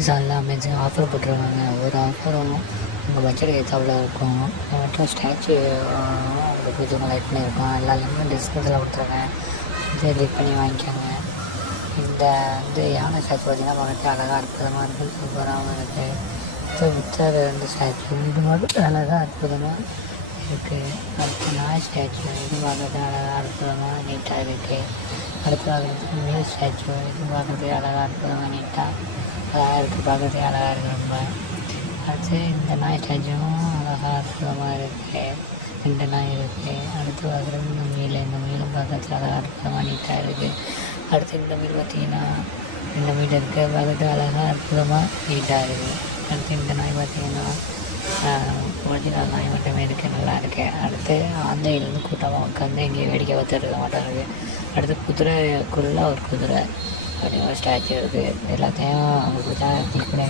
அமேசானில் Amazon offer போட்டிருக்காங்க. ஒரு ஆஃபரும் உங்கள் பட்ஜெட் ஏற்றாப்புல இருக்கும். மட்டும் ஸ்டாச்சு உங்களுக்கு கொஞ்சம் லைக் பண்ணியிருக்கோம். எல்லா லிங்க்கும் டிஸ்கிரிப்ஷனில் கொடுத்துருக்கேன். இதை கிளிக் பண்ணி வாங்கிக்கோங்க. இந்த யானை ஸ்டாச்சு பார்த்திங்கன்னா பார்க்க அழகாக அற்புதமாக இருக்குது, சூப்பராகவும் இருக்குது. புத்தர் ஸ்டாச்சு இது பார்க்க அழகாக அற்புதமாக இருக்குது. அடுத்து நாய் ஸ்டாச்சு இது பார்க்குறது அழகாக அற்புதமாக நீட்டாக இருக்குது. அடுத்து பார்க்குறது மீன் ஸ்டாச்சு இது பார்க்குறது அழகாக அற்புதமாக நீட்டாக அழகாக இருக்குது, பார்க்குறதே அழகாக இருக்குது ரொம்ப. அடுத்து இந்த நாய் ஸ்டாச்சுவும் அழகாக அற்புதமாக இருக்குது, 2 நாய் இருக்குது. அடுத்து பார்க்குறது இந்த மீனும் பார்க்குறது அழகாக அற்புதமாக நீட்டாக இருக்குது. அடுத்து இந்த மீன் பார்த்திங்கன்னா 2 மீன் இருக்குது, பார்க்குறது அழகாக அற்புதமாக நீட்டாக இருக்குது. அடுத்து இந்த நாய் பார்த்திங்கன்னா ஒரிஜினல் நாய் மட்டுமே இருக்குது, நல்லா இருக்குது. அடுத்து ஆந்தையிலேருந்து கூட்டமாக உட்காந்து இங்கே வேடிக்கை பார்த்துருக்க மாட்டாங்க. அடுத்து குதிரைக்குள்ளே ஒரு குதிரை அப்படின்னு ஒரு ஸ்டாச்சு இருக்குது. எல்லாத்தையும் அவங்க கிளிக் பண்ணி